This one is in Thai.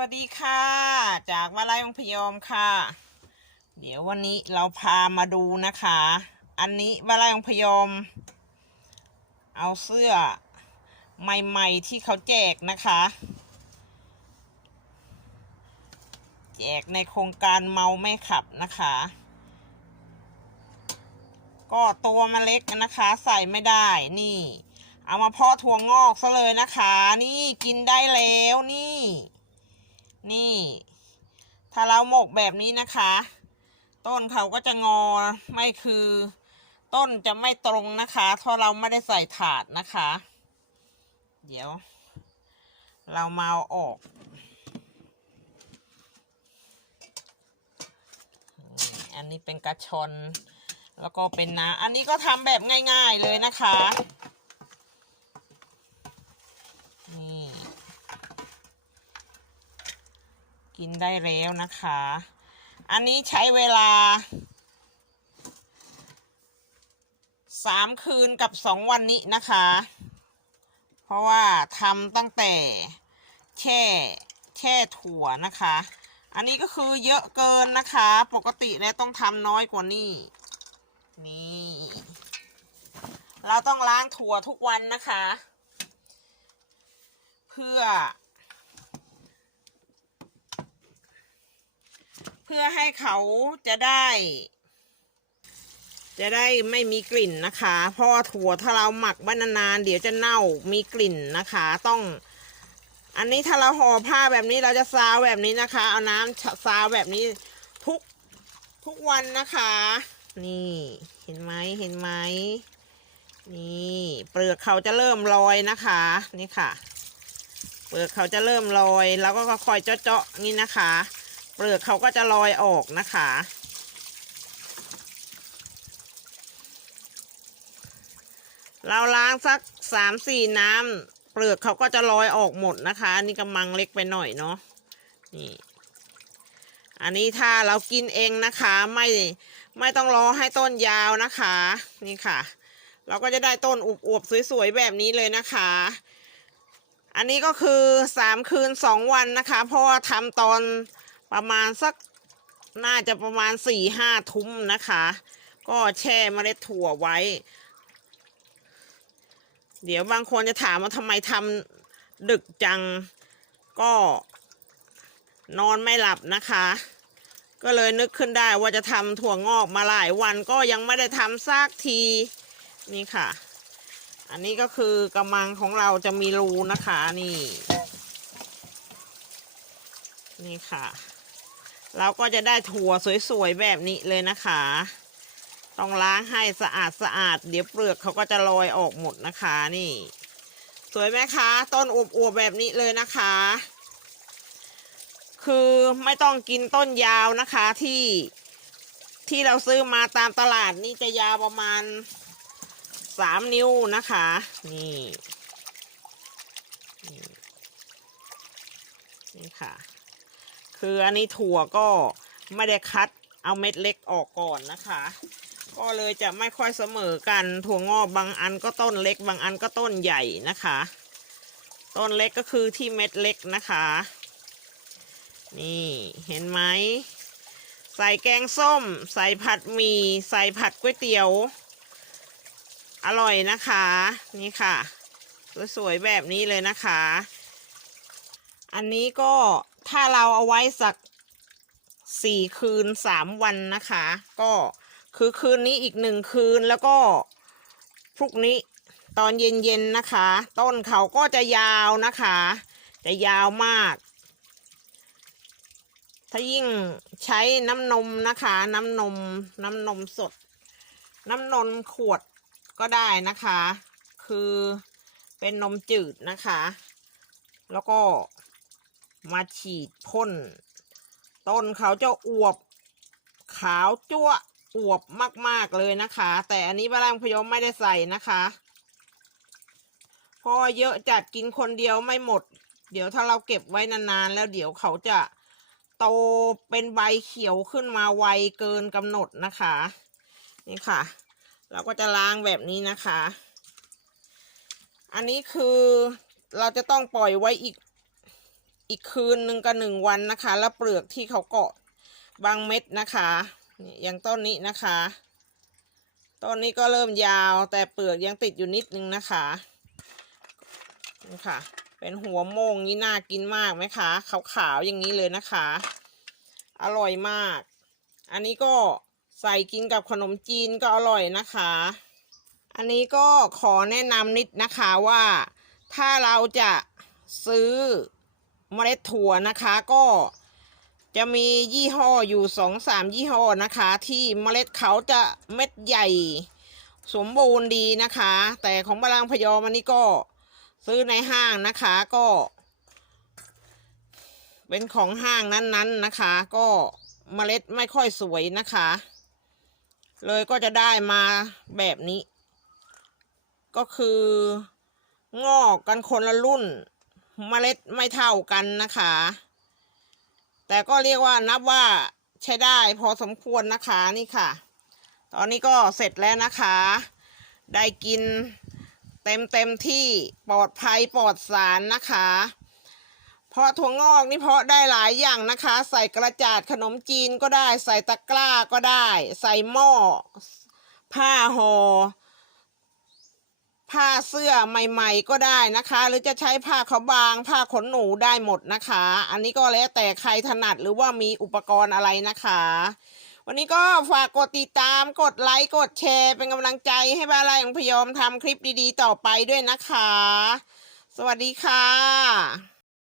วัสดีค่ะ จากวาลัยองพยอมค่ะ เดี๋ยววันนี้เราพามาดูนะคะ อันนี้วาลัยองพยอม เอาเสื้อใหม่ๆที่เขาแจกนะคะ แจกในโครงการเมาไม่ขับนะคะ ก็ตัวมันเล็กนะคะ ใส่ไม่ได้นี่ เอามาเพาะถั่วงอกซะเลยนะคะ นี่กินได้แล้วนี่ นี่ ถ้าเราหมกแบบนี้นะคะ ต้นเขาก็จะงอไม่คือ ต้นจะไม่ตรงนะคะเพราะเราไม่ได้ใส่ถาดนะคะ เดี๋ยว เรามาเอาออกอันนี้เป็นกระชอน แล้วก็เป็นน้ำอันนี้ก็ทำแบบง่าย ๆเลยนะคะ กินได้แล้วนะคะ อันนี้ใช้เวลาสามคืนกับสองวันนี้นะคะ เพราะว่าทำตั้งแต่แช่แช่ถั่วนะคะ อันนี้ก็คือเยอะเกินนะคะ ปกติแล้วต้องทำน้อยกว่านี้ นี่ เราต้องล้างถั่วทุกวันนะคะ เพื่อ พื่อให้เขาจะได้ จะได้ไม่มีกลิ่นนะคะเพราะถั่วถ้าเราหมักไว้นานๆเดี๋ยวจะเน่ามีกลิ่นนะคะ ต้อง อันนี้ถ้าเราห่อผ้าแบบนี้เราจะซาวแบบนี้นะคะ เอาน้ำซาวแบบนี้ทุกทุกวันนะคะ นี่เห็นไหมเห็นไหมนี่เปลือกเขาจะเริ่มลอยนะคะนี่ค่ะ เปลือกเขาจะเริ่มลอย แล้วก็ค่อยเจาะๆนี่นะคะ เปลือกเขาก็จะลอยออกนะคะ เราล้างสักสามสี่น้ำเปลือกเขาก็จะลอยออกหมดนะคะอันนี้กำมังเล็กไปหน่อยเนาะนี่อันนี้ถ้าเรากินเองนะคะไม่ไม่ต้องรอให้ต้นยาวนะคะ นี่ค่ะ เราก็จะได้ต้นอวบๆสวยๆแบบนี้เลยนะคะ อันนี้ก็คือสามคืนสองวันนะคะ เพราะว่าทำตอน ประมาณสักน่าจะประมาณสี่ห้าทุ่มนะคะ ก็แช่เมล็ดถั่วไว้ เดี๋ยวบางคนจะถามว่าทำไมทำดึกจังก็นอนไม่หลับนะคะ ก็เลยนึกขึ้นได้ว่าจะทำถั่วงอกมาหลายวันก็ยังไม่ได้ทำซากทีนี่ค่ะ อันนี้ก็คือกระมังของเราจะมีรูนะคะนี่ นี่ค่ะ เราก็จะได้ถั่วสวยๆแบบนี้เลยนะคะ ต้องล้างให้สะอาดสะอาด เดี๋ยวเปลือกเขาก็จะลอยออกหมดนะคะนี่ สวยไหมคะต้นอวบๆแบบนี้เลยนะคะ คือไม่ต้องกินต้นยาวนะคะที่ที่เราซื้อมาตามตลาดนี่จะยาวประมาณสามนิ้วนะคะ นี่ นี่นี่ค่ะ คืออันนี้ถั่วก็ไม่ได้คัดเอาเม็ดเล็กออกก่อนนะคะ ก็เลยจะไม่ค่อยเสมอกันถั่วงอกบางอันก็ต้นเล็ก บางอันก็ต้นใหญ่นะคะ ต้นเล็กก็คือที่เม็ดเล็กนะคะ นี่เห็นไหมใส่แกงส้ม ใส่ผัดหมี่ใส่ผัดก๋วยเตี๋ยว อร่อยนะคะ นี่ค่ะ สวยๆแบบนี้เลยนะคะ อันนี้ก็ถ้าเราเอาไว้สักสี่คืนสามวันนะคะ ก็คือคืนนี้อีกหนึ่งคืนแล้วก็พรุ่งนี้ตอนเย็นๆนะคะ ต้นเขาก็จะยาวนะคะ จะยาวมาก ถ้ายิ่งใช้น้ำนมนะคะ น้ำนมน้ำนมสด น้ำนมขวดก็ได้นะคะ คือเป็นนมจืดนะคะ แล้วก็ มาฉีดพ่น ต้นเขาจะอวบ ขาวจั่วอวบมาก ๆ เลยนะคะ แต่อันนี้บาลังพยมไม่ได้ใส่นะคะพราะว่าเยอะจัดกินคนเดียวไม่หมด เดี๋ยวถ้าเราเก็บไว้นานๆ แล้วเดี๋ยวเขาจะโตเป็นใบเขียวขึ้นมาไวเกินกำหนดนะคะ นี่ค่ะ เราก็จะล้างแบบนี้นะคะ อันนี้คือเราจะต้องปล่อยไว้อีก อีกคืนหนึ่งกับหนึ่งวันนะคะ แล้วเปลือกที่เขาเกาะบางเม็ดนะคะนี่อย่างต้นนี้นะคะต้นนี้ก็เริ่มยาวแต่เปลือกยังติดอยู่นิดนึงนะคะนี่ค่ะ เป็นหัวโมงนี่น่ากินมากไหมคะขาวๆอย่างนี้เลยนะคะ อร่อยมาก อันนี้ก็ใส่กินกับขนมจีนก็อร่อยนะคะ อันนี้ก็ขอแนะนำนิดนะคะว่าถ้าเราจะซื้อ เมล็ดถั่วนะคะก็จะมียี่ห้ออยู่สองสามยี่ห้อนะคะ ที่เมล็ดเขาจะเม็ดใหญ่ สมบูรณ์ดีนะคะ แต่ของบาลังพยอมอันนี้ก็ซื้อในห้างนะคะก็ เป็นของห้างนั้นๆนะคะ ก็เมล็ดไม่ค่อยสวยนะคะ เลยก็จะได้มาแบบนี้ ก็คืองอกกันคนละรุ่น เมล็ดไม่เท่ากันนะคะ แต่ก็เรียกว่านับว่าใช้ได้พอสมควรนะคะนี่ค่ะ ตอนนี้ก็เสร็จแล้วนะคะ ได้กินเต็มเต็มที่ปลอดภัยปลอดสารนะคะเพราะถั่วงอกนี่เพาะได้หลายอย่างนะคะ ใส่กระจาดขนมจีนก็ได้ ใส่ตะกร้าก็ได้ ใส่หม้อผ้าหอ่อ ผ้าเสื้อใหม่ๆก็ได้นะคะ หรือจะใช้ผ้าขาวบาง ผ้าขนหนูได้หมดนะคะ อันนี้ก็แล้วแต่ใครถนัดหรือว่ามีอุปกรณ์อะไรนะคะ วันนี้ก็ฝากกดติดตามกดไลค์กดแชร์ เป็นกำลังใจให้บ้านไร่ของพยอมทำคลิปดีๆ ต่อไปด้วยนะคะ สวัสดีค่ะ